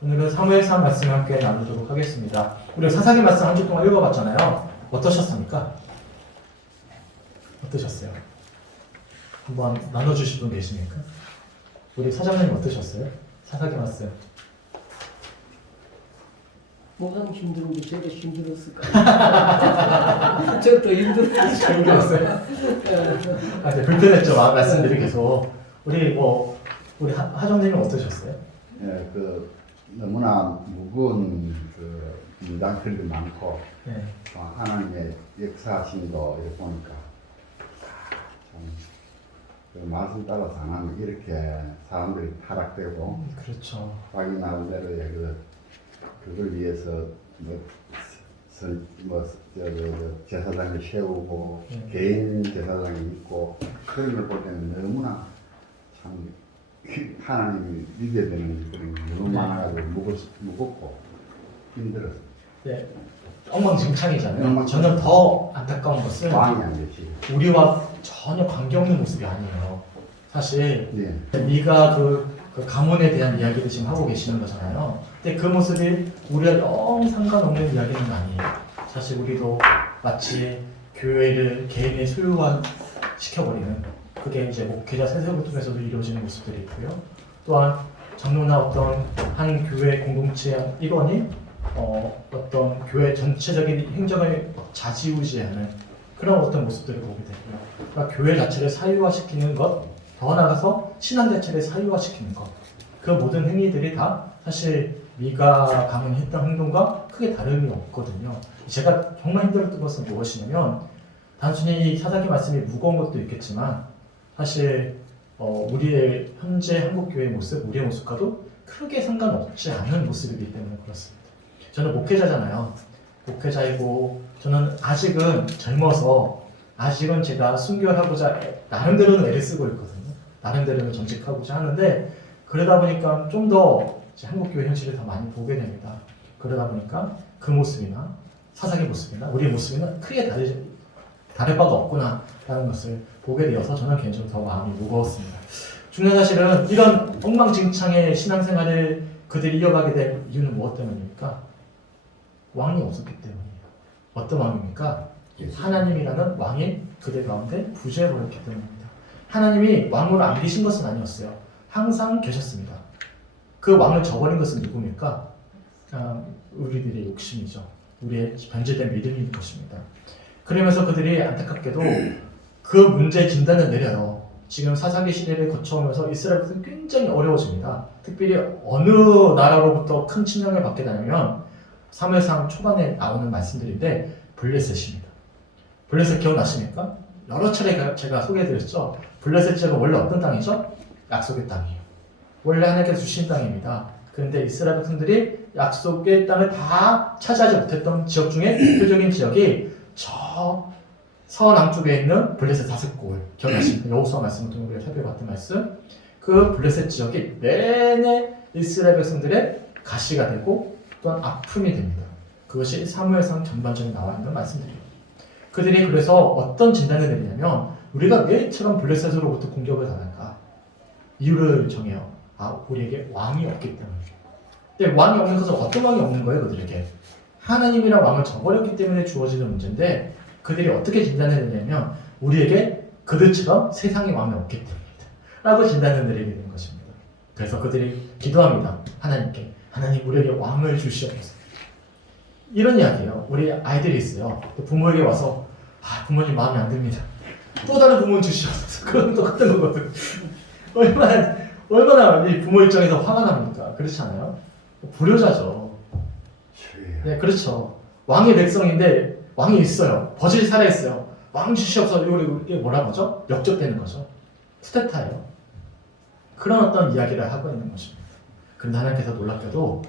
오늘은 사무엘상 말씀 함께 나누도록 하겠습니다. 우리가 사사기 말씀 한 주 동안 읽어봤잖아요. 어떠셨습니까? 어떠셨어요? 한번 나눠주실 분 계십니까? 우리 사장님 어떠셨어요? 사사기 말씀. 뭐 하면 힘들은데 제가 힘들었을까요? 저도 힘들었어요. 힘들었어요? 네, 불편했죠. 말씀들이 계속. 우리 하정님은 어떠셨어요? 예, 너무나 무거운 문장들이 많고, 네. 하나님의 역사심도 이렇게 보니까, 참, 말씀 따라서 안 하면 이렇게 사람들이 타락되고, 그렇죠. 자기 나름대로의 그걸 위해서 제사장을 세우고, 개인 제사장이 있고, 그런 걸 볼 때는 너무나 참, 하나님이 믿어야 되는 그런 너무 많아가지고 무겁고 힘들었어요. 네. 엉망진창이잖아요. 저는 더 안타까운 것은 왕이 안 되지. 우리와 전혀 관계없는 모습이 아니에요. 사실 네. 네가 그 가문에 대한 이야기를 지금 하고 계시는 거잖아요. 근데 그 모습이 우리와 영 상관없는 이야기는 아니에요. 사실 우리도 마치 교회를 개인의 소유화 시켜버리는, 그게 이제 목회자 세세를 통해서도 이루어지는 모습들이 있고요. 또한 장로나 어떤 한 교회 공동체 일원이 어떤 교회 전체적인 행정을 좌지우지하는 그런 어떤 모습들을 보게 되고요. 그러니까 교회 자체를 사유화시키는 것, 더 나아가서 신앙 자체를 사유화시키는 것, 그 모든 행위들이 다 사실 미가 가문이 했던 행동과 크게 다름이 없거든요. 제가 정말 힘들었던 것은 무엇이냐면, 단순히 사사기 말씀이 무거운 것도 있겠지만 사실 우리의 현재 한국교회의 모습, 우리의 모습과도 크게 상관없지 않은 모습이기 때문에 그렇습니다. 저는 목회자잖아요. 목회자이고 저는 아직은 젊어서 아직은 제가 순결하고자 나름대로는 애를 쓰고 있거든요. 나름대로는 전직하고자 하는데, 그러다 보니까 좀 더 한국교회 현실을 더 많이 보게 됩니다. 그러다 보니까 그 모습이나 사사기 모습이나 우리의 모습이나 크게 다를 바가 없구나 라는 것을 보게 되어서 저는 개인적으로 더 마음이 무거웠습니다. 중요한 사실은 이런 엉망진창의 신앙생활을 그들이 이어가게 된 이유는 무엇 때문입니까? 왕이 없었기 때문이에요. 어떤 왕입니까? 하나님이라는 왕이 그들 가운데 부재해버렸기 때문입니다. 하나님이 왕으로 안 계신 것은 아니었어요. 항상 계셨습니다. 그 왕을 저버린 것은 누굽니까? 우리들의 욕심이죠. 우리의 변질된 믿음인 것입니다. 그러면서 그들이 안타깝게도 그 문제의 진단을 내려요. 지금 사사기 시대를 거쳐오면서 이스라엘은 굉장히 어려워집니다. 특별히 어느 나라로부터 큰 침략을 받게 되냐면 사무엘상 초반에 나오는 말씀들인데 블레셋입니다. 블레셋 기억나십니까? 여러 차례 제가 소개해드렸죠. 블레셋 지역은 원래 어떤 땅이죠? 약속의 땅이에요. 원래 하나님께서 주신 땅입니다. 그런데 이스라엘 백성들이 약속의 땅을 다 차지하지 못했던 지역 중에 대표적인 지역이 저 서남쪽에 있는 블레셋 다섯골, 기억나십니까? 여호수아 말씀을 통해 우리가 살펴봤던 말씀. 그 블레셋 지역이 내내 이스라엘 백성들의 가시가 되고 또한 아픔이 됩니다. 그것이 사무엘상 전반전에 나와 있는 말씀들이에요. 그들이 그래서 어떤 진단을 내리냐면, 우리가 왜 이처럼 블레셋으로부터 공격을 당할까? 이유를 정해요. 우리에게 왕이 없기 때문이에요. 근데 왕이 없는 것은 어떤 왕이 없는 거예요, 그들에게? 하나님이란 왕을 저버렸기 때문에 주어지는 문제인데, 그들이 어떻게 진단을 내냐면 우리에게 그들처럼 세상에 왕이 없기 때문이다 라고 진단을 내리게 되는 것입니다. 그래서 그들이 기도합니다. 하나님께. 하나님, 우리에게 왕을 주시옵소서. 이런 이야기예요. 우리 아이들이 있어요. 부모에게 와서 부모님 마음에 안 듭니다. 또 다른 부모는 주시옵소서. 그건 똑같은 거거든. 얼마나 이 부모 입장에서 화가 납니까? 그렇지 않아요? 불효자죠. 네, 그렇죠. 왕의 백성인데 왕이 있어요. 버젓이 살아있어요. 왕 주시옵소서. 이게 뭐라고 하죠? 역적되는 거죠. 쿠데타예요. 그런 어떤 이야기를 하고 있는 것입니다. 그런데 하나님께서 놀랍게도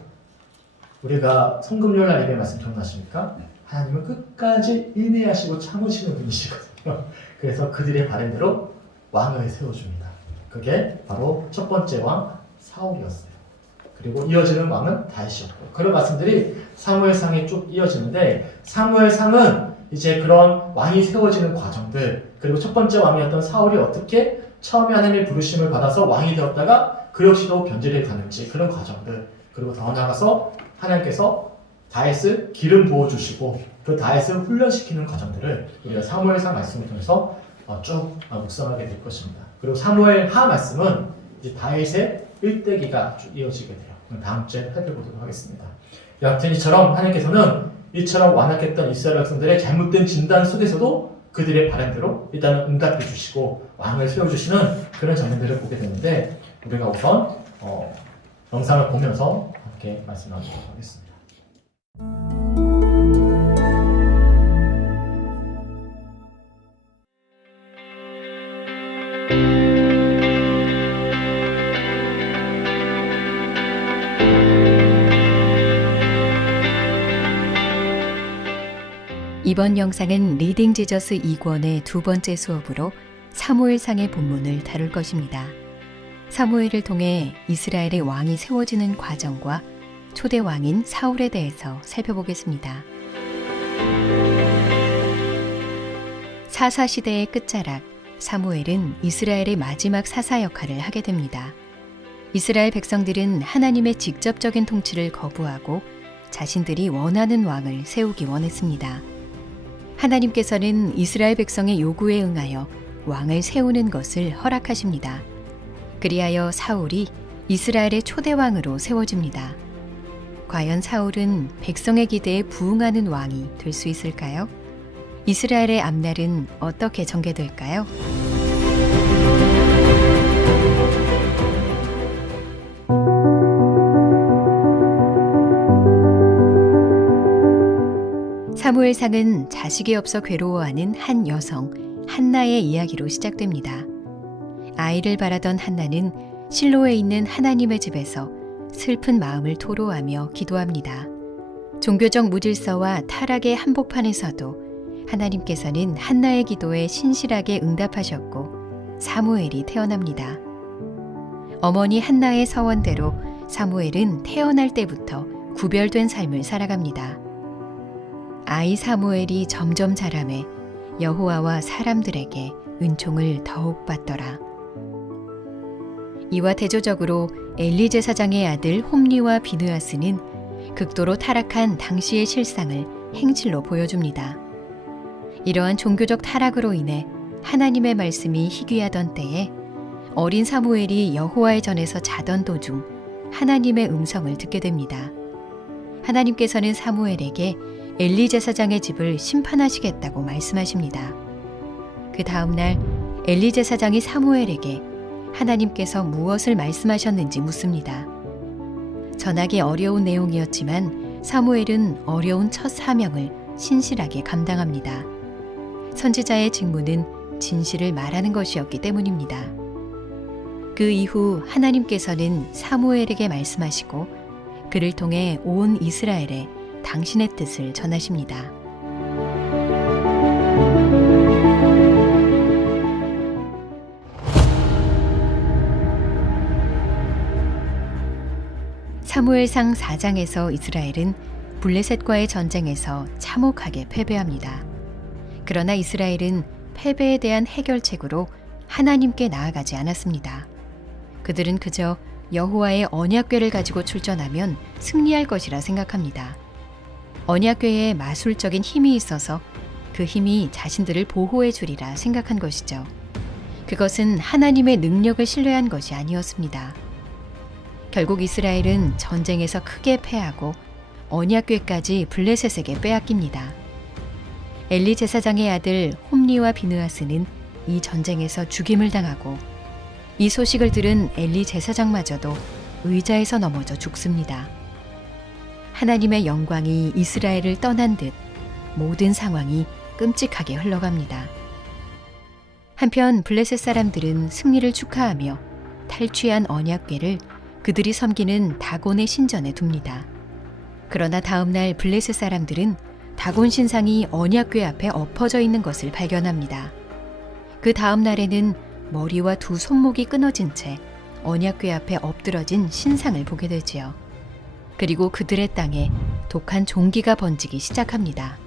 우리가 성금요일날 예배 말씀 기억나십니까? 하나님은 끝까지 인내하시고 참으시는 분이시거든요. 그래서 그들의 바램대로 왕을 세워줍니다. 그게 바로 첫 번째 왕 사울이었어요. 그리고 이어지는 왕은 다윗이었고, 그런 말씀들이 사무엘상에 쭉 이어지는데, 사무엘상은 이제 그런 왕이 세워지는 과정들, 그리고 첫 번째 왕이었던 사울이 어떻게 처음에 하나님의 부르심을 받아서 왕이 되었다가 그 역시도 변질해 가는지, 그런 과정들, 그리고 더 나아가서 하나님께서 다윗을 기름 부어주시고 그 다윗을 훈련시키는 과정들을 우리가 사무엘상 말씀을 통해서 쭉 묵상하게 될 것입니다. 그리고 사무엘 하 말씀은 이제 다윗의 일대기가 쭉 이어지게 돼요. 다음 주에 살펴보도록 하겠습니다. 여하튼 이처럼 하나님께서는 이처럼 완악했던 이스라엘 백성들의 잘못된 진단 속에서도 그들의 바람대로 일단은 응답해 주시고 왕을 세워주시는 그런 장면들을 보게 되는데 우리가 우선 영상을 보면서 함께 말씀하도록 하겠습니다. 이번 영상은 리딩 지저스 2권의 두 번째 수업으로 사무엘상의 본문을 다룰 것입니다. 사무엘을 통해 이스라엘의 왕이 세워지는 과정과 초대 왕인 사울에 대해서 살펴보겠습니다. 사사시대의 끝자락, 사무엘은 이스라엘의 마지막 사사 역할을 하게 됩니다. 이스라엘 백성들은 하나님의 직접적인 통치를 거부하고 자신들이 원하는 왕을 세우기 원했습니다. 하나님께서는 이스라엘 백성의 요구에 응하여 왕을 세우는 것을 허락하십니다. 그리하여 사울이 이스라엘의 초대 왕으로 세워집니다. 과연 사울은 백성의 기대에 부응하는 왕이 될 수 있을까요? 이스라엘의 앞날은 어떻게 전개될까요? 사무엘상은 자식이 없어 괴로워하는 한 여성 한나의 이야기로 시작됩니다. 아이를 바라던 한나는 실로에 있는 하나님의 집에서 슬픈 마음을 토로하며 기도합니다. 종교적 무질서와 타락의 한복판에서도 하나님께서는 한나의 기도에 신실하게 응답하셨고 사무엘이 태어납니다. 어머니 한나의 서원대로 사무엘은 태어날 때부터 구별된 삶을 살아갑니다. 아이 사무엘이 점점 자라매 여호와와 사람들에게 은총을 더욱 받더라. 이와 대조적으로 엘리 제사장의 아들 홈리와 비느하스는 극도로 타락한 당시의 실상을 행실로 보여줍니다. 이러한 종교적 타락으로 인해 하나님의 말씀이 희귀하던 때에 어린 사무엘이 여호와의 전에서 자던 도중 하나님의 음성을 듣게 됩니다. 하나님께서는 사무엘에게 엘리 제사장의 집을 심판하시겠다고 말씀하십니다. 그 다음 날 엘리 제사장이 사무엘에게 하나님께서 무엇을 말씀하셨는지 묻습니다. 전하기 어려운 내용이었지만 사무엘은 어려운 첫 사명을 신실하게 감당합니다. 선지자의 직무는 진실을 말하는 것이었기 때문입니다. 그 이후 하나님께서는 사무엘에게 말씀하시고 그를 통해 온 이스라엘에 당신의 뜻을 전하십니다. 사무엘상 4장에서 이스라엘은 블레셋과의 전쟁에서 참혹하게 패배합니다. 그러나 이스라엘은 패배에 대한 해결책으로 하나님께 나아가지 않았습니다. 그들은 그저 여호와의 언약궤를 가지고 출전하면 승리할 것이라 생각합니다. 언약궤에 마술적인 힘이 있어서 그 힘이 자신들을 보호해 주리라 생각한 것이죠. 그것은 하나님의 능력을 신뢰한 것이 아니었습니다. 결국 이스라엘은 전쟁에서 크게 패하고 언약궤까지 블레셋에게 빼앗깁니다. 엘리 제사장의 아들 홈리와 비느하스는 이 전쟁에서 죽임을 당하고 이 소식을 들은 엘리 제사장마저도 의자에서 넘어져 죽습니다. 하나님의 영광이 이스라엘을 떠난 듯 모든 상황이 끔찍하게 흘러갑니다. 한편 블레셋 사람들은 승리를 축하하며 탈취한 언약궤를 그들이 섬기는 다곤의 신전에 둡니다. 그러나 다음 날 블레셋 사람들은 다곤 신상이 언약궤 앞에 엎어져 있는 것을 발견합니다. 그 다음 날에는 머리와 두 손목이 끊어진 채 언약궤 앞에 엎드러진 신상을 보게 되지요. 그리고 그들의 땅에 독한 종기가 번지기 시작합니다.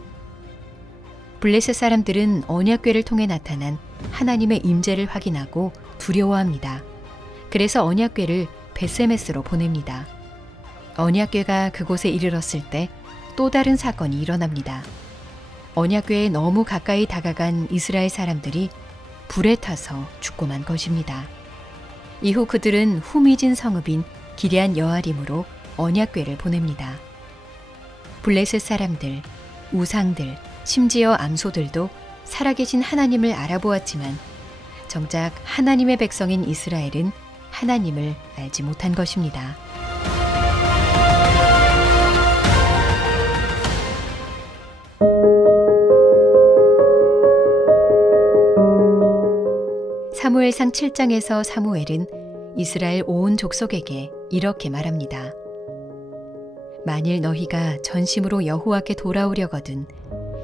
블레셋 사람들은 언약궤를 통해 나타난 하나님의 임재를 확인하고 두려워합니다. 그래서 언약궤를 베세메스로 보냅니다. 언약궤가 그곳에 이르렀을 때 또 다른 사건이 일어납니다. 언약궤에 너무 가까이 다가간 이스라엘 사람들이 불에 타서 죽고 만 것입니다. 이후 그들은 후미진 성읍인 기럇 여아림으로 언약궤를 보냅니다. 블레셋 사람들, 우상들, 심지어 암소들도 살아계신 하나님을 알아보았지만 정작 하나님의 백성인 이스라엘은 하나님을 알지 못한 것입니다. 사무엘상 7장에서 사무엘은 이스라엘 온 족속에게 이렇게 말합니다. 만일 너희가 전심으로 여호와께 돌아오려거든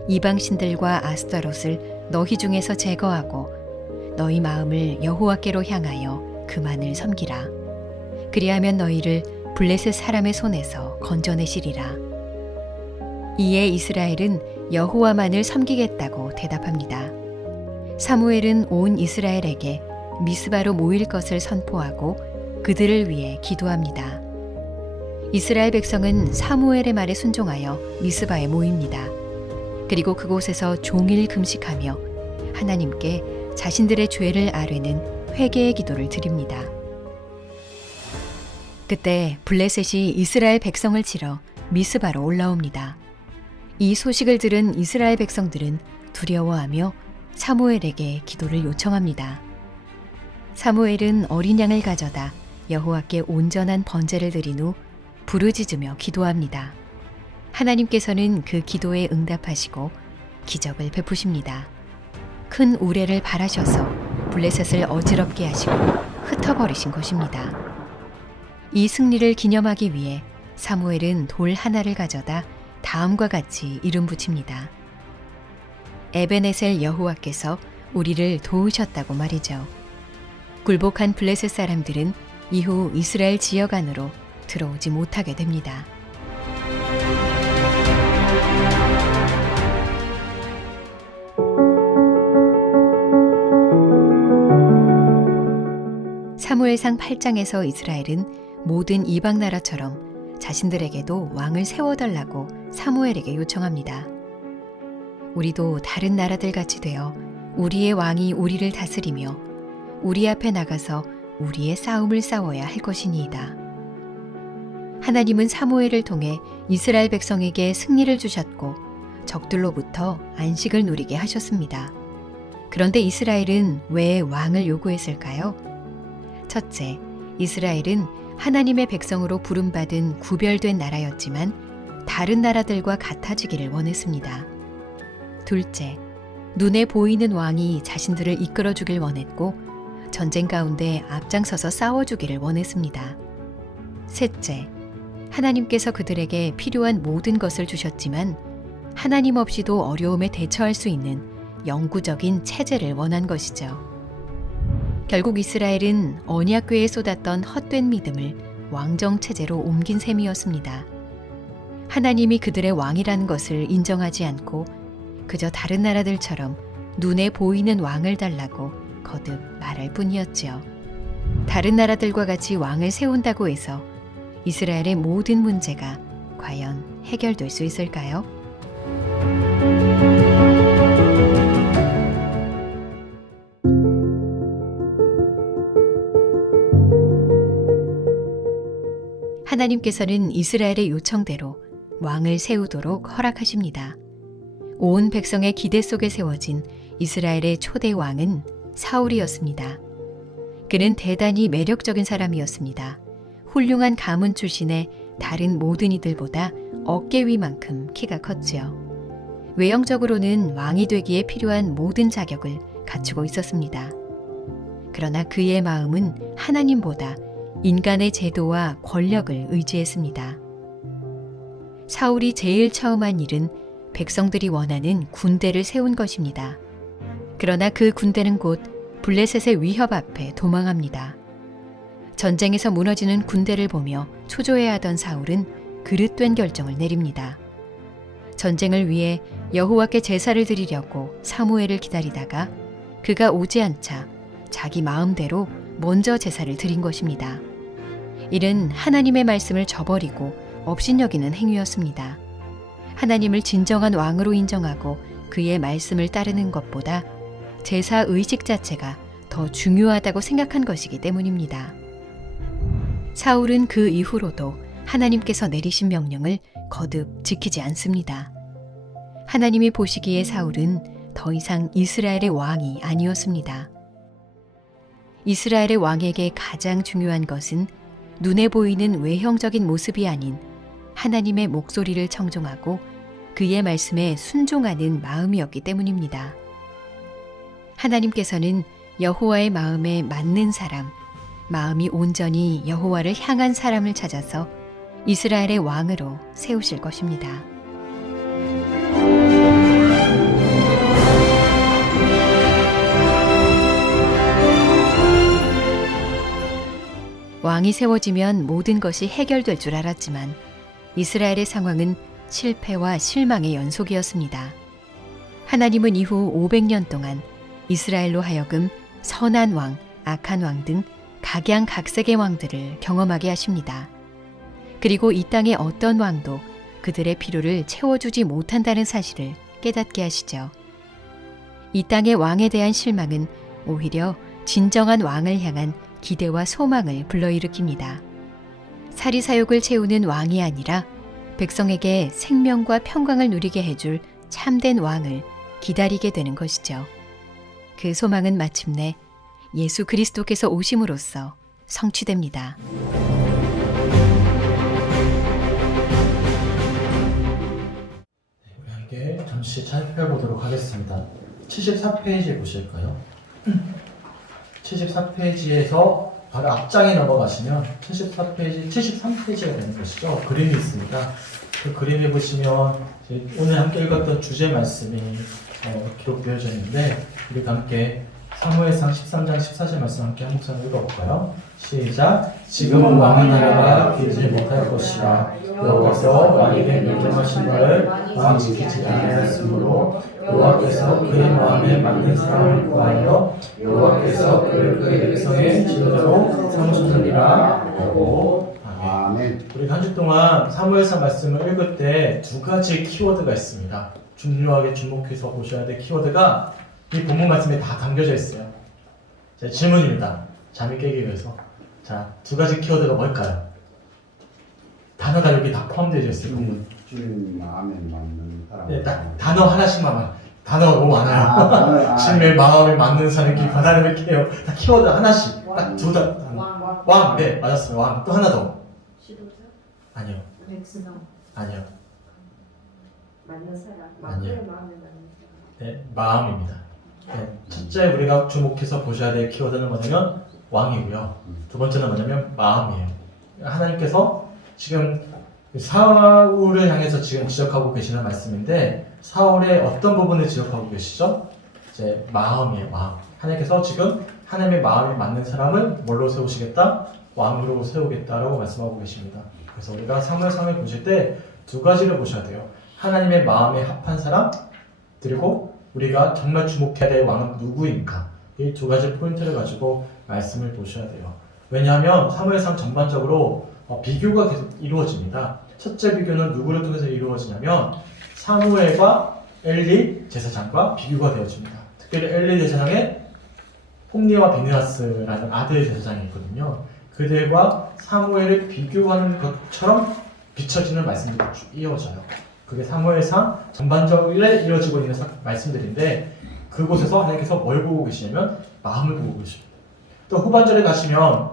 이방 신들과 아스타롯을 너희 중에서 제거하고 너희 마음을 여호와께로 향하여 그만을 섬기라. 그리하면 너희를 블레셋 사람의 손에서 건져내시리라. 이에 이스라엘은 여호와만을 섬기겠다고 대답합니다. 사무엘은 온 이스라엘에게 미스바로 모일 것을 선포하고 그들을 위해 기도합니다. 이스라엘 백성은 사무엘의 말에 순종하여 미스바에 모입니다. 그리고 그곳에서 종일 금식하며 하나님께 자신들의 죄를 아뢰는 회개의 기도를 드립니다. 그때 블레셋이 이스라엘 백성을 치러 미스바로 올라옵니다. 이 소식을 들은 이스라엘 백성들은 두려워하며 사무엘에게 기도를 요청합니다. 사무엘은 어린 양을 가져다 여호와께 온전한 번제를 드린 후 부르짖으며 기도합니다. 하나님께서는 그 기도에 응답하시고 기적을 베푸십니다. 큰 우레를 발하셔서 블레셋을 어지럽게 하시고 흩어버리신 것입니다. 이 승리를 기념하기 위해 사무엘은 돌 하나를 가져다 다음과 같이 이름 붙입니다. 에베네셀 여호와께서 우리를 도우셨다고 말이죠. 굴복한 블레셋 사람들은 이후 이스라엘 지역 안으로 들어오지 못하게 됩니다. 사무엘상 8장에서 이스라엘은 모든 이방 나라처럼 자신들에게도 왕을 세워달라고 사무엘에게 요청합니다. 우리도 다른 나라들 같이 되어 우리의 왕이 우리를 다스리며 우리 앞에 나가서 우리의 싸움을 싸워야 할 것이니이다. 하나님은 사무엘을 통해 이스라엘 백성에게 승리를 주셨고 적들로부터 안식을 누리게 하셨습니다. 그런데 이스라엘은 왜 왕을 요구했을까요? 첫째, 이스라엘은 하나님의 백성으로 부름받은 구별된 나라였지만 다른 나라들과 같아지기를 원했습니다. 둘째, 눈에 보이는 왕이 자신들을 이끌어주길 원했고 전쟁 가운데 앞장서서 싸워주기를 원했습니다. 셋째, 하나님께서 그들에게 필요한 모든 것을 주셨지만 하나님 없이도 어려움에 대처할 수 있는 영구적인 체제를 원한 것이죠. 결국 이스라엘은 언약궤에 쏟았던 헛된 믿음을 왕정 체제로 옮긴 셈이었습니다. 하나님이 그들의 왕이라는 것을 인정하지 않고 그저 다른 나라들처럼 눈에 보이는 왕을 달라고 거듭 말할 뿐이었지요. 다른 나라들과 같이 왕을 세운다고 해서 이스라엘의 모든 문제가 과연 해결될 수 있을까요? 하나님께서는 이스라엘의 요청대로 왕을 세우도록 허락하십니다. 온 백성의 기대 속에 세워진 이스라엘의 초대 왕은 사울이었습니다. 그는 대단히 매력적인 사람이었습니다. 훌륭한 가문 출신의 다른 모든 이들보다 어깨 위만큼 키가 컸지요. 외형적으로는 왕이 되기에 필요한 모든 자격을 갖추고 있었습니다. 그러나 그의 마음은 하나님보다 인간의 제도와 권력을 의지했습니다. 사울이 제일 처음 한 일은 백성들이 원하는 군대를 세운 것입니다. 그러나 그 군대는 곧 블레셋의 위협 앞에 도망합니다. 전쟁에서 무너지는 군대를 보며 초조해하던 사울은 그릇된 결정을 내립니다. 전쟁을 위해 여호와께 제사를 드리려고 사무엘을 기다리다가 그가 오지 않자 자기 마음대로 먼저 제사를 드린 것입니다. 이는 하나님의 말씀을 저버리고 업신여기는 행위였습니다. 하나님을 진정한 왕으로 인정하고 그의 말씀을 따르는 것보다 제사 의식 자체가 더 중요하다고 생각한 것이기 때문입니다. 사울은 그 이후로도 하나님께서 내리신 명령을 거듭 지키지 않습니다. 하나님이 보시기에 사울은 더 이상 이스라엘의 왕이 아니었습니다. 이스라엘의 왕에게 가장 중요한 것은 눈에 보이는 외형적인 모습이 아닌 하나님의 목소리를 청종하고 그의 말씀에 순종하는 마음이었기 때문입니다. 하나님께서는 여호와의 마음에 맞는 사람, 마음이 온전히 여호와를 향한 사람을 찾아서 이스라엘의 왕으로 세우실 것입니다. 왕이 세워지면 모든 것이 해결될 줄 알았지만 이스라엘의 상황은 실패와 실망의 연속이었습니다. 하나님은 이후 500년 동안 이스라엘로 하여금 선한 왕, 악한 왕 등 각양각색의 왕들을 경험하게 하십니다. 그리고 이 땅의 어떤 왕도 그들의 필요를 채워주지 못한다는 사실을 깨닫게 하시죠. 이 땅의 왕에 대한 실망은 오히려 진정한 왕을 향한 기대와 소망을 불러일으킵니다. 사리사욕을 채우는 왕이 아니라 백성에게 생명과 평강을 누리게 해줄 참된 왕을 기다리게 되는 것이죠. 그 소망은 마침내 예수 그리스도께서 오심으로써 성취됩니다. 우리 함께 잠시 살펴보도록 하겠습니다. 74페이지 보실까요? 74페이지에서 바로 앞장에 넘어가시면 74페이지, 73페이지가 되는 것이죠. 그림이 있습니다. 그 그림에 보시면 오늘 함께 읽었던 주제 말씀이 기록되어져 있는데 우리가 함께 사무엘상 13장 14절 말씀 함께 한 목소리로 읽어볼까요? 시작! 지금은 왕의 나라가 길지 못할 것이라 여호와께서 왕에게 명령하신 바를 왕이 지키지 아니하였으므로 여호와께서 그의 마음에 맞는 사람을 구하여 여호와께서 그를 그의 백성의 지도자로 삼으셨느니라 하고 아멘. 우리가 한 주 동안 사무엘상 말씀을 읽을 때 두 가지 키워드가 있습니다. 중요하게 주목해서 보셔야 될 키워드가 이 본문 말씀에 다 담겨져 있어요. 자, 질문입니다. 잠이 깨기 위해서. 자, 두 가지 키워드가 뭘까요? 단어가 여기 다 포함되어 있어요. 본문. 주님 마음에 맞는 사람. 네, 단어 하나씩만. 단어가 너무 많아요. 주님의 마음에 맞는 사람이 바다를 이렇게 해요. 다 키워드 하나씩. 딱 두 단. 왕. 네, 맞았어요. 왕. 또 하나 더. 지도자? 아니요. 백성. 아니요. 맞는 사람. 아니요. 마음에 맞는 사람. 네, 마음입니다. 네, 첫째 우리가 주목해서 보셔야 될 키워드는 뭐냐면 왕이고요. 두 번째는 뭐냐면 마음이에요. 하나님께서 지금 사울을 향해서 지금 지적하고 계시는 말씀인데 사울의 어떤 부분을 지적하고 계시죠? 이제 마음이에요. 마음. 하나님께서 지금 하나님의 마음에 맞는 사람을 뭘로 세우시겠다? 왕으로 세우겠다라고 말씀하고 계십니다. 그래서 우리가 사무엘상을 보실 때 두 가지를 보셔야 돼요. 하나님의 마음에 합한 사람, 그리고 우리가 정말 주목해야 될 왕은 누구인가? 이 두 가지 포인트를 가지고 말씀을 보셔야 돼요. 왜냐하면 사무엘상 전반적으로 비교가 계속 이루어집니다. 첫째 비교는 누구를 통해서 이루어지냐면 사무엘과 엘리 제사장과 비교가 되어집니다. 특별히 엘리 제사장의 홈리와 비느하스라는 아들 제사장이 있거든요. 그들과 사무엘을 비교하는 것처럼 비춰지는 말씀들이 쭉 이어져요. 그게 사무엘상 전반적으로 이루어지고 있는 말씀들인데 그곳에서 하나님께서 뭘 보고 계시냐면 마음을 보고 계십니다. 또 후반절에 가시면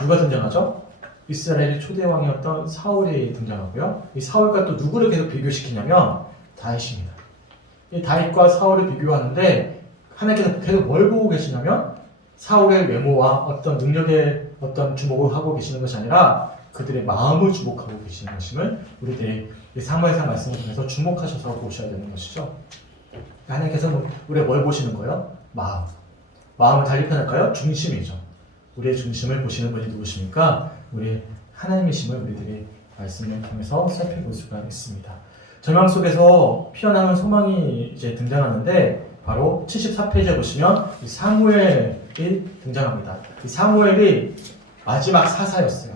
누가 등장하죠? 이스라엘의 초대왕이었던 사울이 등장하고요. 이 사울과 또 누구를 계속 비교시키냐면 다윗입니다. 이 다윗과 사울을 비교하는데 하나님께서 계속 뭘 보고 계시냐면 사울의 외모와 어떤 능력에 어떤 주목을 하고 계시는 것이 아니라 그들의 마음을 주목하고 계시는 것임을 우리들이 사무엘상 말씀을 통해서 주목하셔서 보셔야 되는 것이죠. 하나님께서 우리가 뭘 보시는 거예요? 마음. 마음을 달리 표현할까요? 중심이죠. 우리의 중심을 보시는 분이 누구십니까? 우리 하나님이심을 우리들이 말씀을 통해서 살펴볼 수가 있습니다. 절망 속에서 피어나는 소망이 이제 등장하는데 바로 74페이지에 보시면 이 사무엘이 등장합니다. 이 사무엘이 마지막 사사였어요.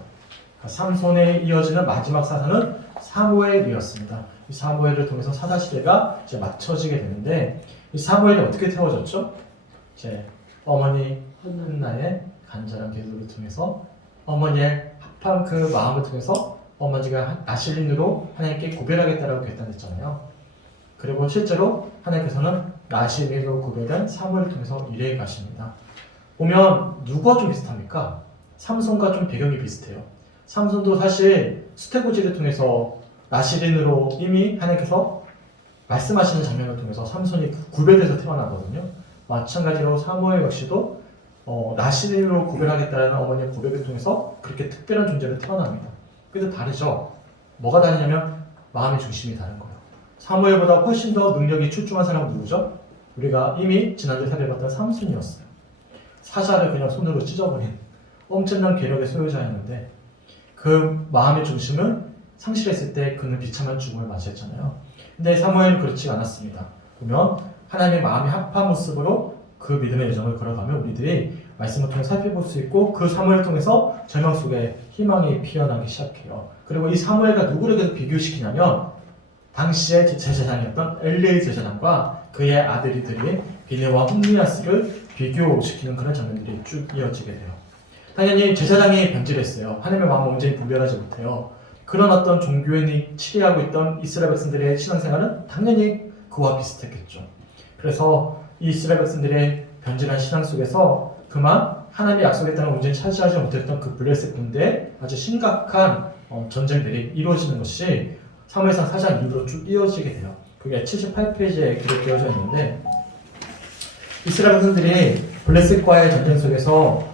삼손에 이어지는 마지막 사사는 사무엘이었습니다. 이 사무엘을 통해서 사사 시대가 이제 맞춰지게 되는데 이 사무엘이 어떻게 태워졌죠? 이제 어머니 한나의 간절한 기도를 통해서 어머니의 합한 그 마음을 통해서 어머니가 나실린으로 하나님께 고백하겠다라고 결단했잖아요. 그리고 실제로 하나님께서는 나실린으로 고백한 사무엘을 통해서 일해 가십니다. 보면 누가 좀 비슷합니까? 삼손과 좀 배경이 비슷해요. 삼손도 사실 수태고지를 통해서 나실린으로 이미 하나님께서 말씀하시는 장면을 통해서 삼손이 구별돼서 태어나거든요. 마찬가지로 사무엘 역시도 나실린으로 구별하겠다는 어머니의 고백을 통해서 그렇게 특별한 존재로 태어납니다. 그래도 다르죠. 뭐가 다르냐면 마음의 중심이 다른 거예요. 사무엘보다 훨씬 더 능력이 출중한 사람은 누구죠? 우리가 이미 지난주에 살펴봤던 삼손이었어요. 사자를 그냥 손으로 찢어버린 엄청난 괴력의 소유자였는데 그 마음의 중심을 상실했을 때 그는 비참한 죽음을 맞이했잖아요. 근데 사무엘은 그렇지 않았습니다. 보면 하나님의 마음이 합한 모습으로 그 믿음의 여정을 걸어가면 우리들이 말씀을 통해 살펴볼 수 있고 그 사무엘을 통해서 절망 속에 희망이 피어나기 시작해요. 그리고 이 사무엘과 누구를 계속 비교시키냐면 당시의 제사장이었던 엘리의 제사장과 그의 아들이들인 비느와 홈리아스를 비교시키는 그런 장면들이 쭉 이어지게 돼요. 당연히 제사장이 변질했어요. 하나님의 마음을 온전히 분별하지 못해요. 그런 어떤 종교인이 치리하고 있던 이스라엘 백성들의 신앙생활은 당연히 그와 비슷했겠죠. 그래서 이 이스라엘 백성들의 변질한 신앙 속에서 그만 하나님의 약속의 땅을 온전히 차지하지 못했던 그 블레셋 군대에 아주 심각한 전쟁들이 이루어지는 것이 사무엘상 4장 이후로 쭉 이어지게 돼요. 그게 78페이지에 기록되어져 있는데 이스라엘 백성들이 블레셋과의 전쟁 속에서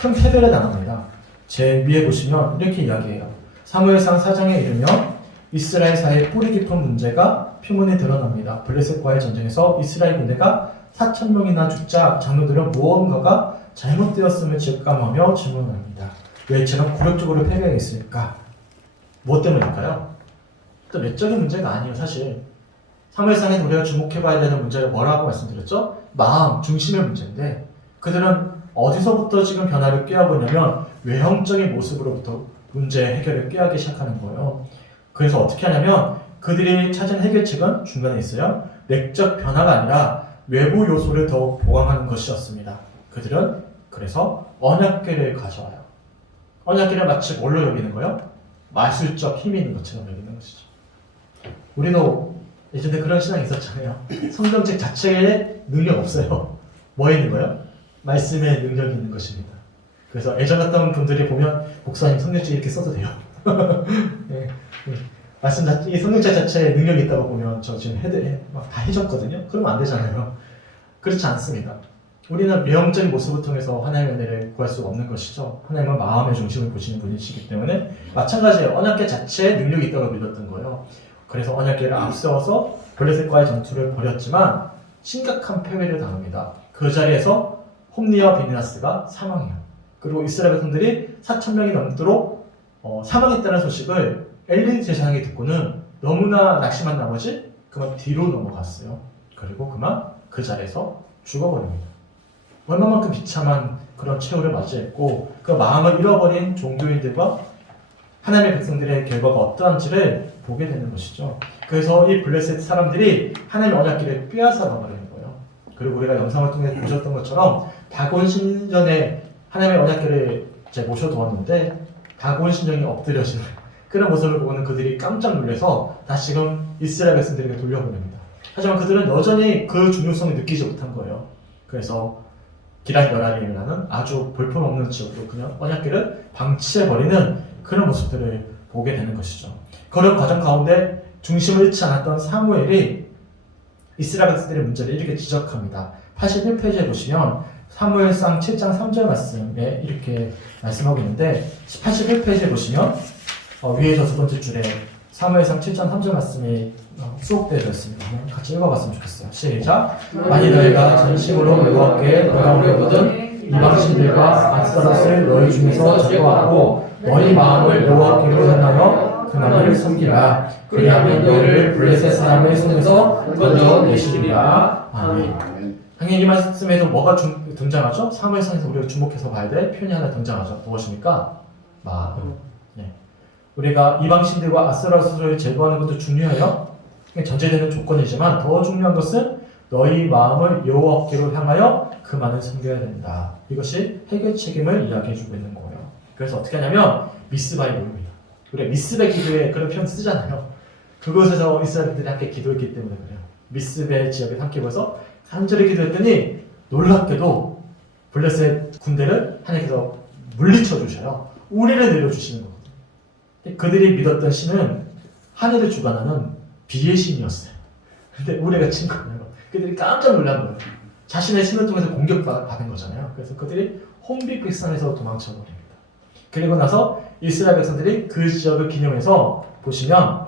큰 패배를 당합니다. 제 위에 보시면 이렇게 이야기해요. 사무엘상 4장에 이르면 이스라엘 사이의 뿌리 깊은 문제가 표면에 드러납니다. 블레셋과의 전쟁에서 이스라엘 군대가 4,000명이나 죽자 장로들은 무언가가 잘못되었음을 직감하며 질문합니다. 왜 이처럼 굴욕적으로 패배했을까? 무엇 때문일까요? 또 외적인 문제가 아니에요. 사실 사무엘상에서 우리가 주목해봐야 되는 문제가 뭐라고 말씀드렸죠? 마음, 중심의 문제인데 그들은 어디서부터 지금 변화를 꾀하고 있냐면 외형적인 모습으로부터 문제 해결을 꾀하기 시작하는 거예요. 그래서 어떻게 하냐면 그들이 찾은 해결책은 중간에 있어요. 내적 변화가 아니라 외부 요소를 더 보강하는 것이었습니다. 그들은 그래서 언약궤를 가져와요. 언약궤를 마치 뭘로 여기는 거예요? 마술적 힘이 있는 것처럼 여기는 것이죠. 우리도 예전에 그런 신앙이 있었잖아요. 성경책 자체에 능력 없어요. 뭐에 있는 거예요? 말씀에 능력이 있는 것입니다. 그래서 예전 같던 분들이 보면 목사님 성경책 이렇게 써도 돼요. 네, 네. 말씀 자체, 이 성경책 자체에 능력이 있다고 보면 저 지금 막 다 해줬거든요. 그러면 안 되잖아요. 그렇지 않습니다. 우리는 외형적인 모습을 통해서 하나님의 은혜를 구할 수 없는 것이죠. 하나님은 마음의 중심을 보시는 분이시기 때문에 마찬가지예요. 언약궤 자체에 능력이 있다고 믿었던 거예요. 그래서 언약궤를 앞세워서 블레셋과의 전투를 벌였지만 심각한 패배를 당합니다. 그 자리에서 홈리와 비느하스가 사망해요. 그리고 이스라엘 백성들이 4,000명이 넘도록 사망했다는 소식을 엘리 제사장이 듣고는 너무나 낙심한 나머지 그만 뒤로 넘어갔어요. 그리고 그만 그 자리에서 죽어버립니다. 얼마만큼 비참한 그런 최후를 맞이했고 그 마음을 잃어버린 종교인들과 하나님의 백성들의 결과가 어떠한지를 보게 되는 것이죠. 그래서 이 블레셋 사람들이 하나님의 언약궤를 빼앗아 가버리는 거예요. 그리고 우리가 영상을 통해 보셨던 것처럼 다곤 신전에 하나님의 언약궤를 이제 모셔두었는데 다곤 신전이 엎드려지는 그런 모습을 보고는 그들이 깜짝 놀라서 다시금 이스라엘 백성들에게 돌려보냅니다. 하지만 그들은 여전히 그 중요성을 느끼지 못한 거예요. 그래서 기랏 여라림이라는 아주 볼품없는 지역으로 그냥 언약궤를 방치해버리는 그런 모습들을 보게 되는 것이죠. 그런 과정 가운데 중심을 잃지 않았던 사무엘이 이스라엘 백성들의 문제를 이렇게 지적합니다. 81페이지에 보시면 사무엘상 7장 3절 말씀에 이렇게 말씀하고 있는데 81페이지에 보시면 위에 저 두 번째 줄에 사무엘상 7장 3절 말씀이 수록되어 있습니다. 같이 읽어봤으면 좋겠어요. 시작! 만일 너희가 전심으로 여호와께 돌아오려거든 이방신들과 아스타롯을 너희 중에서 제거하고 너희 마음을 여호와께로 향하여 그만을 섬기라. 그리하면 너희를 블레셋 사람의 손에서 건져내시리라. 아멘. 당연히 이 말씀에서 뭐가 등장하죠? 사무엘상에서 우리가 주목해서 봐야 될 표현이 하나 등장하죠. 무엇입니까? 마음. 네. 우리가 이방신들과 아스라스를 제거하는 것도 중요해요. 전제되는 조건이지만 더 중요한 것은 너희 마음을 여호와께로 향하여 그만을 섬겨야 된다. 이것이 해결 책임을 이야기해주고 있는 거예요. 그래서 어떻게 하냐면 미스바에 모입니다. 우리가 미스베 기도에 그런 표현 쓰잖아요. 그곳에서 이스라엘들이 함께 기도했기 때문에 그래요. 미스베 지역에 함께 모여서 간절히 기도했더니 놀랍게도 블레셋 군대를 하나님께서 물리쳐 주셔요. 우리를 내려주시는 거거든요. 그들이 믿었던 신은 하늘을 주관하는 비의 신이었어요. 근데 우리가 친 거예요. 그들이 깜짝 놀란 거예요. 자신의 신을 통해서 공격받은 거잖아요. 그래서 그들이 혼비백산에서 도망쳐버립니다. 그리고 나서 이스라엘 백성들이 그 지역을 기념해서 보시면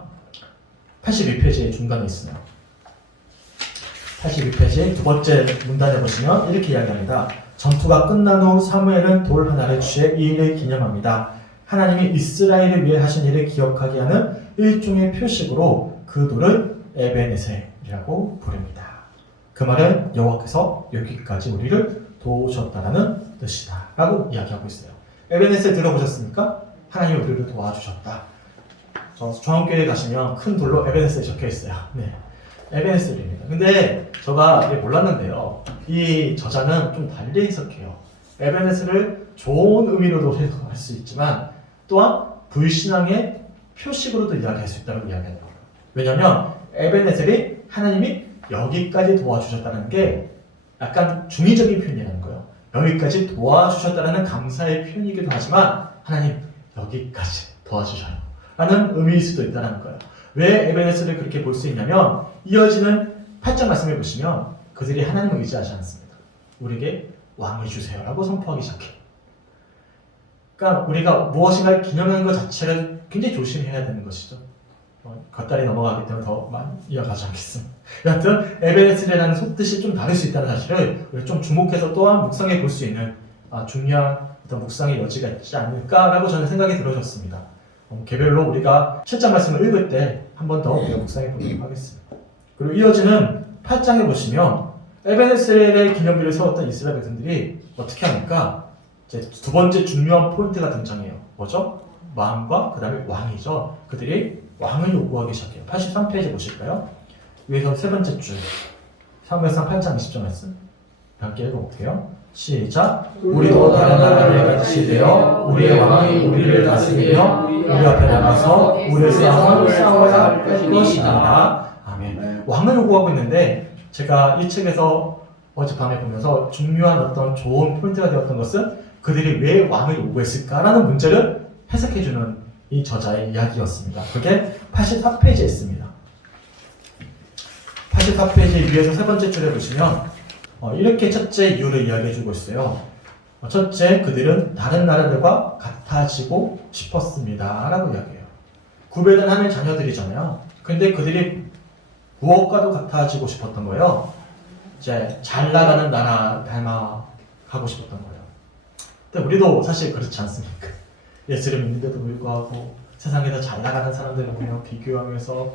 82페이지의 중간에 있어요. 82페이지 두 번째 문단에 보시면 이렇게 이야기합니다. 전투가 끝난 후 사무엘은 돌 하나를 취해 이 일을 기념합니다. 하나님이 이스라엘을 위해 하신 일을 기억하게 하는 일종의 표식으로 그 돌을 에베네셀이라고 부릅니다. 그 말은 여호와께서 여기까지 우리를 도우셨다라는 뜻이다 라고 이야기하고 있어요. 에베네셀 들어보셨습니까? 하나님이 우리를 도와주셨다. 저 중앙교회 가시면 큰 돌로 에베네셀 적혀 있어요. 네, 에베네셀입니다. 근데 제가 몰랐는데요. 이 저자는 좀 달리 해석해요. 에베네셀을 좋은 의미로도 해석할 수 있지만 또한 불신앙의 표식으로도 이야기할 수 있다고 이야기하는 거예요. 왜냐하면 에베네셀이 하나님이 여기까지 도와주셨다는 게 약간 중의적인 표현이라는 거예요. 여기까지 도와주셨다는 감사의 표현이기도 하지만 하나님 여기까지 도와주셔요 라는 의미일 수도 있다는 거예요. 왜 에베네셀을 그렇게 볼 수 있냐면 이어지는 8장 말씀을 보시면 그들이 하나님을 의지하지 않습니다. 우리에게 왕을 주세요 라고 선포하기 시작해요. 그러니까 우리가 무엇인가를 기념하는 것 자체를 굉장히 조심해야 되는 것이죠. 겉다리 넘어가기 때문에 더 많이 이어가지 않겠습니다. 여하튼 에베네셀이라는 속뜻이 좀 다를 수 있다는 사실을 좀 주목해서 또한 묵상해 볼 수 있는 중요한 어떤 묵상의 여지가 있지 않을까라고 저는 생각이 들어졌습니다. 개별로 우리가 7장 말씀을 읽을 때 한 번 더 우리가 묵상해 보도록 하겠습니다. 그리고 이어지는 8장에 보시면 에베네셀의 기념비를 세웠던 이스라엘 백성들이 어떻게 하니까 이제 두 번째 중요한 포인트가 등장해요. 뭐죠? 마음과 그 다음에 왕이죠. 그들이 왕을 요구하기 시작해요. 83페이지 보실까요? 위에서 세 번째 줄 사무엘상 8장 20절 말씀 함께 읽어볼게요. 시작. 우리도 다른 나라를 같이 되어 우리의 왕이 우리를 다스리며 우리 앞에 나가서 우리의 싸움을 싸워야 할 것이다. 아멘. 왕을 요구하고 있는데 제가 이 책에서 어젯밤에 보면서 중요한 어떤 좋은 포인트가 되었던 것은 그들이 왜 왕을 요구했을까라는 문제를 해석해주는 이 저자의 이야기였습니다. 그게 84페이지에 있습니다. 84페이지 위에서 세 번째 줄에 보시면 이렇게 첫째 이유를 이야기해주고 있어요. 첫째, 그들은 다른 나라들과 같아지고 싶었습니다 라고 이야기해요. 구별된 하나님의 자녀들이잖아요. 근데 그들이 무엇과도 같아지고 싶었던 거예요. 이제 잘 나가는 나라 닮아가고 싶었던 거예요. 근데 우리도 사실 그렇지 않습니까? 예수를 믿는데도 불구하고 세상에서 잘 나가는 사람들을 보며 비교하면서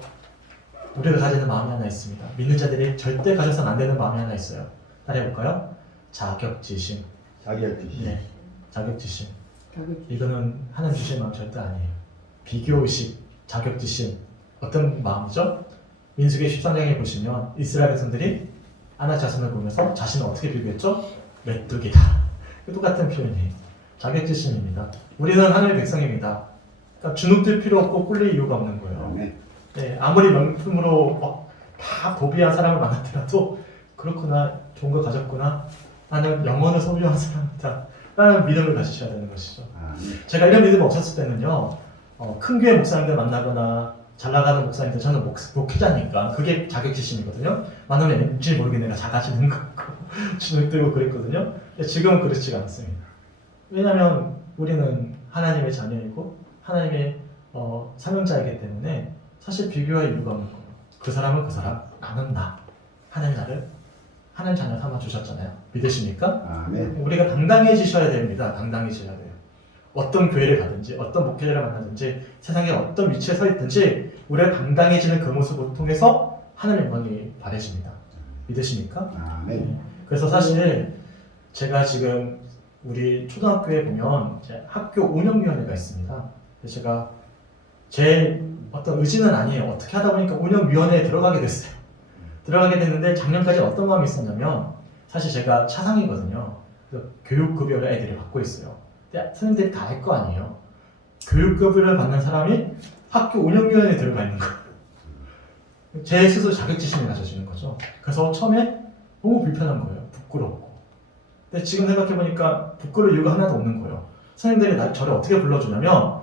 우리가 가지는 마음이 하나 있습니다. 믿는 자들이 절대 가져서는 안 되는 마음이 하나 있어요. 따라해볼까요? 자격지심. 자격지심. 네, 자격지심. 이거는 하나님 주신 마음 절대 아니에요. 비교의식, 자격지심. 어떤 마음이죠? 민수기 13장에 보시면 이스라엘 백성들이 아낙 자손을 보면서 자신을 어떻게 비교했죠? 메뚜기다. 똑같은 표현이에요. 자격지심입니다. 우리는 하나님의 백성입니다. 그러니까 주눅들 필요 없고 꿀릴 이유가 없는 거예요. 네, 아무리 명품으로 다 도비한 사람을 만났더라도 그렇구나, 좋은 거 가졌구나, 나는 영혼을 소유한 사람이다 라는 믿음을 가지셔야 되는 것이죠. 제가 이런 믿음 없었을 때는요, 큰 교회 목사님들 만나거나 잘 나가는 목사님들, 저는 목회자니까 그게 자격지심이거든요. 만나면 왠지 모르게 내가 작아지는 거 같고 주눅 들고 그랬거든요. 근데 지금은 그렇지가 않습니다. 왜냐하면 우리는 하나님의 자녀이고 하나님의 사명자이기 때문에 사실 비교할 이유가 없는 거예요. 그 사람은 그 사람, 나는 나. 하나님 나를 하나님 자녀 삼아 주셨잖아요. 믿으십니까? 아멘. 우리가 당당해지셔야 됩니다. 당당해져야 돼요. 어떤 교회를 가든지 어떤 목회자를 만나든지 세상에 어떤 위치에 서 있든지 우리가 당당해지는 그 모습을 통해서 하나님의 영광이 발해집니다. 믿으십니까? 아멘. 그래서 사실 제가 지금 우리 초등학교에 보면 이제 학교 운영위원회가 있습니다. 그래서 제가 제 어떤 의지는 아니에요. 어떻게 하다 보니까 운영위원회에 들어가게 됐어요. 들어가게 됐는데 작년까지 어떤 마음이 있었냐면 사실 제가 차상이거든요. 그래서 교육급여를 애들이 받고 있어요. 근데 선생님들이 다 알 거 아니에요. 교육급여를 받는 사람이 학교 운영위원회에 들어가 있는 거예요. 제 스스로 자격지심이 가져지는 거죠. 그래서 처음에 너무 불편한 거예요. 부끄럽고. 근데 지금 생각해보니까 부끄러울 이유가 하나도 없는 거예요. 선생님들이 저를 어떻게 불러주냐면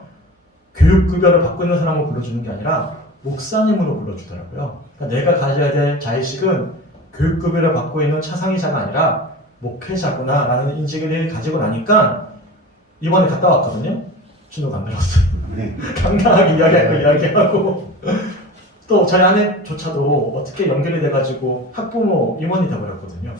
교육급여를 받고 있는 사람으로 불러주는 게 아니라 목사님으로 불러주더라고요. 그러니까 내가 가져야 될 자의식은 교육급여를 받고 있는 차상위자가 아니라 목회자구나 라는 인식을 가지고 나니까 이번에 갔다 왔거든요. 진도가 안 들었어요. 당당하게 이야기하고 또 저희 아내조차도 어떻게 연결이 돼가지고 학부모 임원이 돼버렸거든요.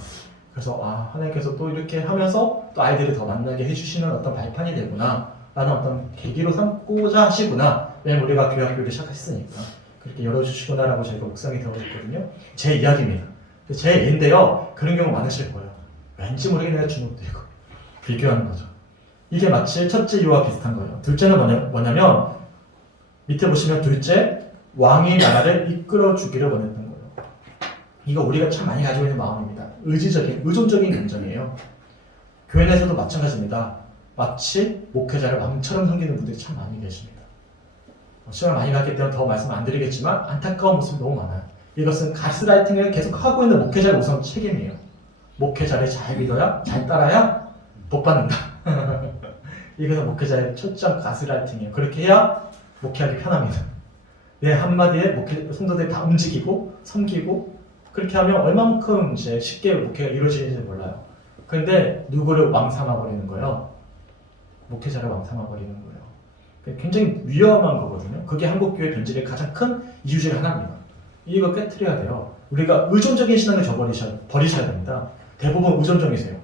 그래서 하나님께서 또 이렇게 하면서 또 아이들을 더 만나게 해주시는 어떤 발판이 되구나 라는 어떤 계기로 삼고자 하시구나. 왜냐면 우리가 교회학교를 시작했으니까 그렇게 열어주시구나 라고 저희가 묵상이 되어있거든요. 제 이야기입니다. 제 예인데요. 그런 경우 많으실 거예요. 왠지 모르게 내가 주눅들고 비교하는 거죠. 이게 마치 첫째 이유와 비슷한 거예요. 둘째는 뭐냐면 밑에 보시면 둘째 왕이 나라를 이끌어 주기를 원했던 거예요. 이거 우리가 참 많이 가지고 있는 마음입니다. 의존적인 감정이에요. 교회 내에서도 마찬가지입니다. 마치 목회자를 왕처럼 섬기는 분들이 참 많이 계십니다. 시간을 많이 갖기 때문에 더 말씀 안 드리겠지만 안타까운 모습이 너무 많아요. 이것은 가스라이팅을 계속 하고 있는 목회자의 우선 책임이에요. 목회자를 잘 믿어야, 잘 따라야 복 받는다. 이것은 목회자의 초점 가스라이팅이에요. 그렇게 해야 목회하기 편합니다. 내 한마디에 성도들이 다 움직이고 섬기고 그렇게 하면 얼만큼 이제 쉽게 목회가 이루어지는지 몰라요. 그런데 누구를 왕 삼아버리는 거예요? 목회자를 왕 삼아버리는 거예요. 굉장히 위험한 거거든요. 그게 한국교회 변질의 가장 큰 이유 중에 하나입니다. 이거 깨트려야 돼요. 우리가 의존적인 신앙을 버리셔야 됩니다. 대부분 의존적이세요.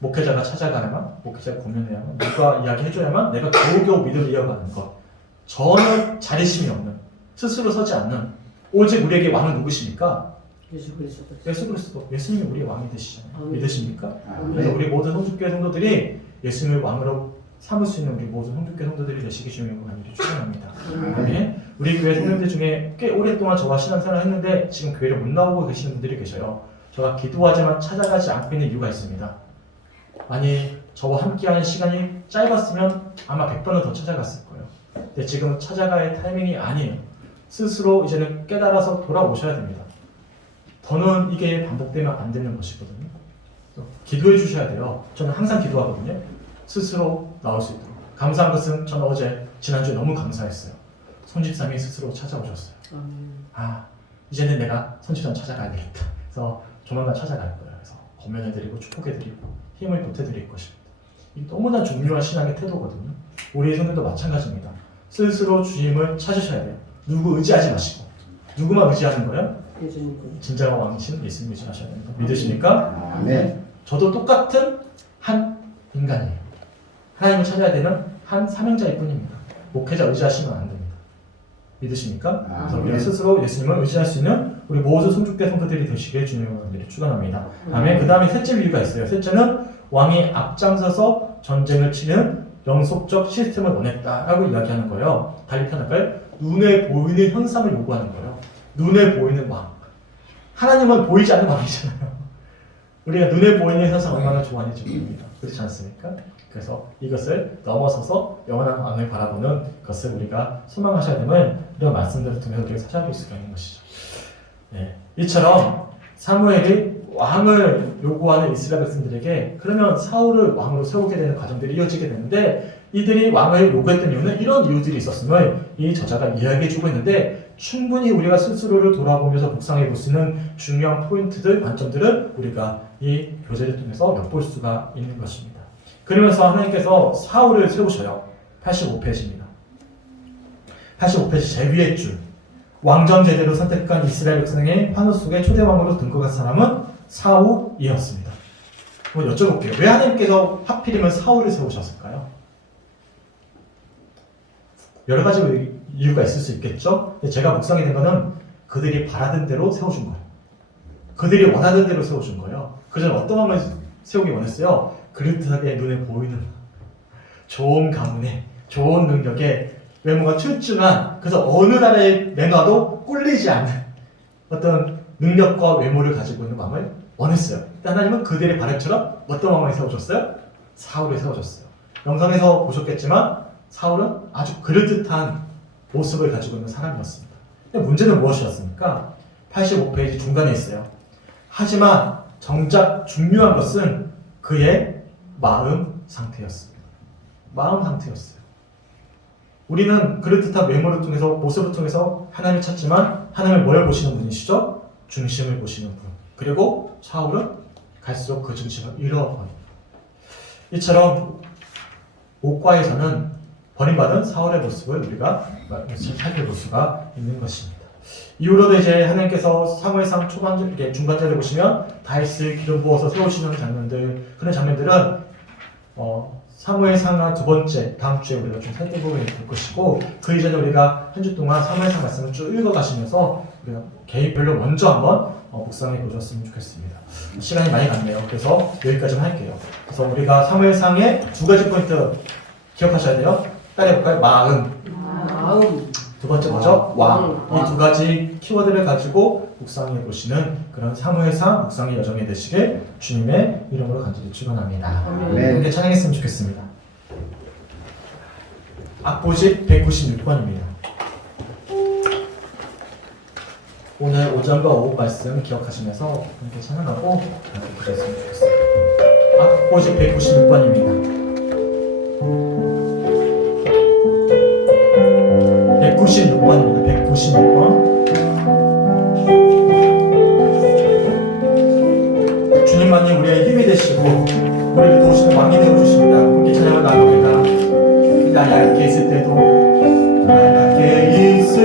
목회자가 찾아가야만, 목회자가 고면해야만, 누가 이야기해줘야만 내가 겨우겨우 믿음을 이어가는 것. 전혀 자립심이 없는, 스스로 서지 않는, 오직 우리에게 왕은 누구십니까? 예수 그리스도. 예수 그리스도. 예수님이 우리의 왕이 되시잖아요. 아멘. 믿으십니까? 아멘. 그래서 우리 모든 성주교회 성도들이 예수님을 왕으로 삼을 수 있는 우리 모든 성주교회 성도들이 되시기 주님을 간절히 축원합니다. 아멘. 우리 교회 성도들 중에 꽤 오랫동안 저와 신앙생활을 했는데 지금 교회를 못 나오고 계시는 분들이 계셔요. 저가 기도하지만 찾아가지 않고 있는 이유가 있습니다. 만약 저와 함께하는 시간이 짧았으면 아마 100번은 더 찾아갔을 거예요. 근데 지금 찾아갈 타이밍이 아니에요. 스스로 이제는 깨달아서 돌아오셔야 됩니다. 더는 이게 반복되면 안 되는 것이거든요. 기도해 주셔야 돼요. 저는 항상 기도하거든요. 스스로 나올 수 있도록. 감사한 것은 저는 지난주에 너무 감사했어요. 손집사님이 스스로 찾아오셨어요. 이제는 내가 손집사님 찾아가야 되겠다. 그래서 조만간 찾아갈 거예요. 그래서 권면해드리고 축복해드리고 힘을 보태드릴 것입니다. 이 너무나 중요한 신앙의 태도거든요. 우리의 성도도 마찬가지입니다. 스스로 주님을 찾으셔야 돼요. 누구 의지하지 마시고. 누구만 의지하는 거예요? 예수님. 진정한 왕이신 예수님 의지하셔야 됩니다. 믿으십니까? 아멘. 저도 똑같은 한 인간이에요. 하나님을 찾아야 되는 한 사명자일 뿐입니다. 목회자 의지하시면 안 됩니다. 믿으십니까? 그래서 우리가 스스로 예수님을 의지할 수 있는 우리 모든 성주교회 성도들이 되시길 주님의 은혜를 축원합니다. 아멘. 그 다음에 셋째 이유가 있어요. 셋째는 왕이 앞장서서 전쟁을 치는 영속적 시스템을 원했다라고 이야기하는 거예요. 달리 표현할까요? 눈에 보이는 현상을 요구하는 거예요. 눈에 보이는 왕. 하나님은 보이지 않는 왕이잖아요. 우리가 눈에 보이는 현상 얼마나 좋아하는지 모릅니다. 그렇지 않습니까? 그래서 이것을 넘어서서 영원한 왕을 바라보는 것을 우리가 소망하셔야 되는 이런 말씀들을 통해서 우리가 찾아볼 수가 있는 것이죠. 네. 이처럼 사무엘이 왕을 요구하는 이스라엘 백성들에게 그러면 사울을 왕으로 세우게 되는 과정들이 이어지게 되는데 이들이 왕을 요구했던 이유는 이런 이유들이 있었음을 이 저자가 이야기해주고 있는데 충분히 우리가 스스로를 돌아보면서 묵상해 볼 수 있는 중요한 포인트들, 관점들을 우리가 이 교재를 통해서 엿볼 수가 있는 것입니다. 그러면서 하나님께서 사울을 세우셔요. 85페이지입니다. 85페이지 제위의 줄. 왕정 제대로 선택한 이스라엘 백성의 환호 속에 초대왕으로 등극한 사람은 사울이었습니다. 한번 여쭤볼게요. 왜 하나님께서 하필이면 사울을 세우셨을까요? 여러 가지 이유가 있을 수 있겠죠? 근데 제가 묵상이 된 거는 그들이 바라던 대로 세워준 거예요. 그들이 원하던 대로 세워준 거예요. 그전에 어떤 왕을 세우기 원했어요? 그릇하게 눈에 보이는 좋은 가문에 좋은 능력에 외모가 출중한, 그래서 어느 나라에 내놔도 꿀리지 않는 어떤 능력과 외모를 가지고 있는 왕을 원했어요. 하나님은 그들의 바람처럼 어떤 왕을 세워줬어요? 사울을 세워줬어요. 영상에서 보셨겠지만 사울은 아주 그럴듯한 모습을 가지고 있는 사람이었습니다. 근데 문제는 무엇이었습니까? 85페이지 중간에 있어요. 하지만 정작 중요한 것은 그의 마음 상태였습니다. 마음 상태였어요. 우리는 그럴듯한 외모를 통해서, 모습을 통해서 하나님을 찾지만 하나님을 뭘 보시는 분이시죠? 중심을 보시는 분. 그리고 사울은 갈수록 그 중심을 잃어버립니다. 이처럼 옥과에서는 버림받은 사울의 모습을 우리가 살펴볼 수가 있는 것입니다. 이후로도 이제 하나님께서 사무엘상 중반절에 보시면 다윗을 기름 부어서 세우시는 장면들, 그런 장면들은 사무엘상 두 번째, 다음 주에 우리가 좀 살펴볼 것이고, 그 이전에 우리가 한 주 동안 사무엘상 말씀을 쭉 읽어가시면서 우리가 개인별로 먼저 한번 묵상해 보셨으면 좋겠습니다. 시간이 많이 갔네요. 그래서 여기까지만 할게요. 그래서 우리가 사무엘상의 두 가지 포인트 기억하셔야 돼요. 따라해볼까요? 마음. 마음. 두 번째 뭐죠? 왕. 이 두 가지 키워드를 가지고 묵상해 보시는 그런 사무엘상 묵상의 여정이 되시길 주님의 이름으로 간절히 축원합니다. 네. 함께 찬양했으면 좋겠습니다. 악보집 196번입니다. 오늘 오전과 오후 말씀 기억하시면서 함께 찬양하고 함께 기도했으면 좋겠습니다. 악보집 196번입니다. 196번입니다. 196번. 주님만이 우리의 힘이 되시고 우리를 도우시는 왕이 되어주십니다. 함께 찬양을 나눕니다. 나 얇게 있을 때도, 나 얇게 있을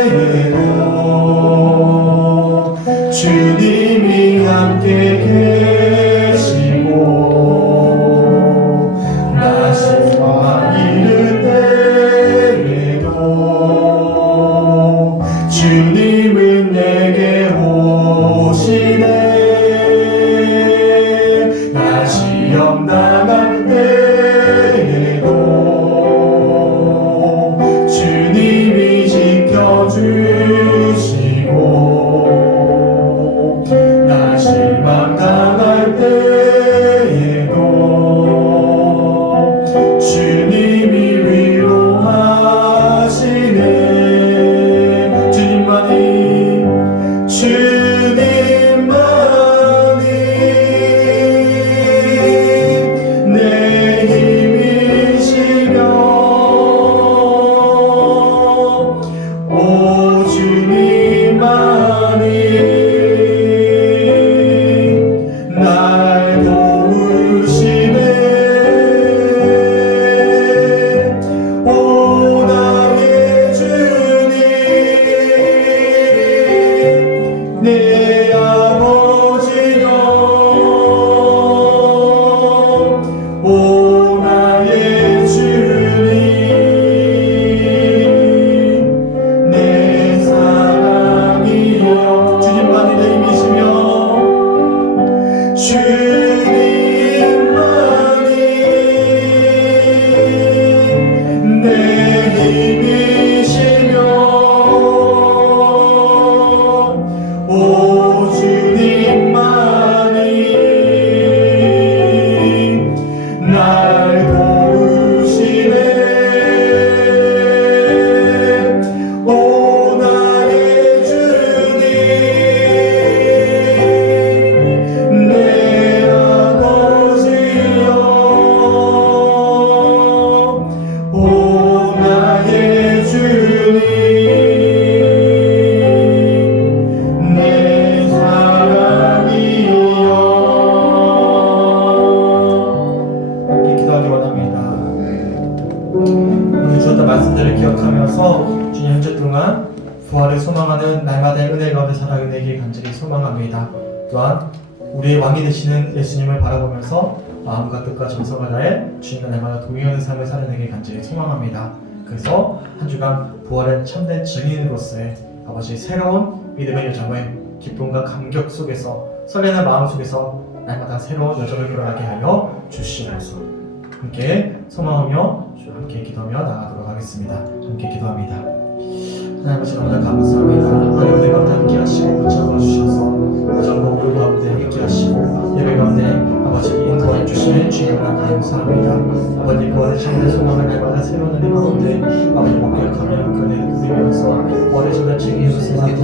때에도 주님이 함께 계시고, 나 실망 잃을 때에도 주님은 내게 오시네. 나 시험 당할 때에도 주님이 지켜주시고, 나 실망 당할 때에도 주님이 위로하시네. 주님만이 내 힘이시며, 오 주님만이 날 도우시네. 오 나의 주님, 내 아버지여, 오 나의 주님, 내 사랑이여. 주님만이 내 힘이시며, 주님만이 내 힘이시며, 오 주님만이 날 도우시네. 오 나의 주님, 내 아버지여, 오 나의 주님, 내 사랑이여. 함께 기도하기 원합니다. 오늘 주었던 말씀들을 기억하면서 주님 한 주 동안 부활을 소망하는 날마다의 은혜 가운데 살아가기 간절히 소망합니다. 또한 우리의 왕이 되시는 예수님을 바라보면서 마음과 뜻과 정성을 다해 주님과 날마다 동행하는 삶을 살아내기 간절히 소망합니다. 그래서 한 주간 부활의 참된 증인으로서의 아버지 새로운 믿음의 여정을 기쁨과 감격 속에서 설레는 마음 속에서 날마다 새로운 여정을 걸어가게 하여 주시옵소서. 함께 소망하며 함께 기도하며 나가도록 하겠습니다. 함께 기도합니다. 하나님 아버지 너무나 감사합니다. 하나님 은혜 가운데 함께 하시고 붙잡아 주셔서 여정과 오늘 가운데 함께 하시고 예배 가운데 아버지 인도해 주시는 주님을 감사합니다. 아버지 구원의 참된 소망을 날마다 새로운 은혜 가운데 아버지 목격하며 그 은혜를 누리면서 구원의 참된 책임을 세상에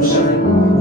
주시고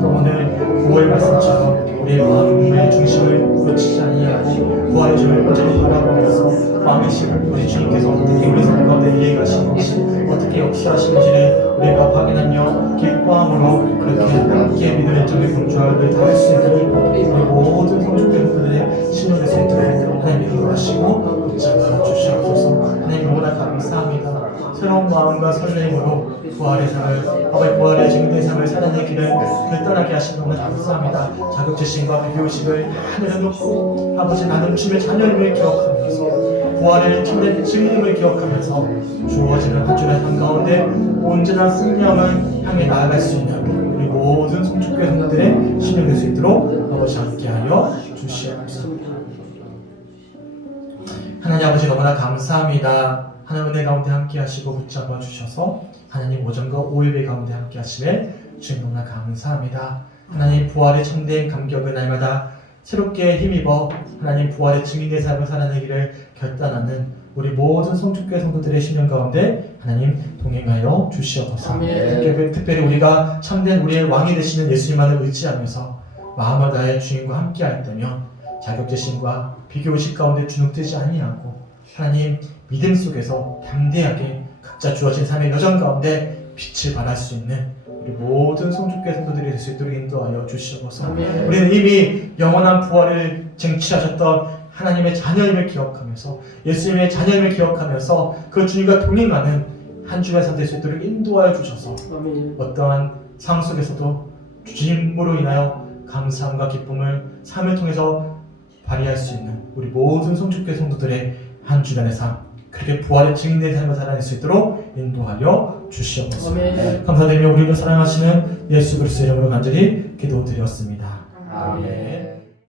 또 오늘 9월 말씀처럼 우리의 마음의 중심을 놓치지 아니하고 부활의 주를 온전히 바라보면서 마음의 심을 우리 주님께서 어떻게 우리 삶 가운데 이해가시는지 어떻게 역사하시는지를 우리가 확인하며 기뻐함으로 그렇게 함께 믿음의 점에 공주하를 다할 수 있는 우리 모든 성축교회들의 신원의 세트를 하나님 인도하시고 붙잡아 주시옵소서. 하나님 너무나 감사합니다. 새로운 마음과 설렘으로 부활의 삶을 아버지 부활의 증인의 삶을 살아내는 길을 결단하게 하신 너무나 감사합니다. 자격지심과 비교의식을 다 내려놓고 아버지 나는 주님의 자녀임을 기억하면서 부활의 참된 증인임을 기억하면서 주어지는 한 주의 삶 가운데 온전한 승리함을 향해 나아갈 수 있는 우리 모든 성축교회 성도들의 신이 될 수 있도록 아버지 함께하여 주시옵소서. 하나님 아버지 너무나 감사합니다. 하나님 은혜 가운데 함께 하시고 붙잡아 주셔서 하나님 오전과 오일배 가운데 함께 하심에 주님 너무나 감사합니다. 하나님 부활의 참된 감격을 날마다 새롭게 힘입어 하나님 부활의 증인의 삶을 살아내기를 결단하는 우리 모든 성축교회 성도들의 신령 가운데 하나님 동행하여 주시옵소서. 특별히 우리가 참된 우리의 왕이 되시는 예수님만을 의지하면서 마음을 다해 주님과 함께할 때면 자격지심과 비교의식 가운데 주눅들지 아니하고 하나님 믿음 속에서 담대하게 각자 주어진 삶의 여정 가운데 빛을 발할 수 있는 우리 모든 성축교회 성도들이 될 수 있도록 인도하여 주시옵소서. 우리는 이미 영원한 부활을 쟁취하셨던 하나님의 자녀임을 기억하면서 예수님의 자녀임을 기억하면서 그 주님과 동행하는 한 주간 삶 될 수 있도록 인도하여 주셔서 어떠한 상황 속에서도 주님으로 인하여 감사함과 기쁨을 삶을 통해서 발휘할 수 있는 우리 모든 성축교회 성도들의 한 주간의 삶 그렇게 부활의 증인된 삶을 살아낼 수 있도록 인도하여 주시옵소서. 감사드리며 우리를 사랑하시는 예수 그리스도의 이름으로 간절히 기도드렸습니다. 아멘.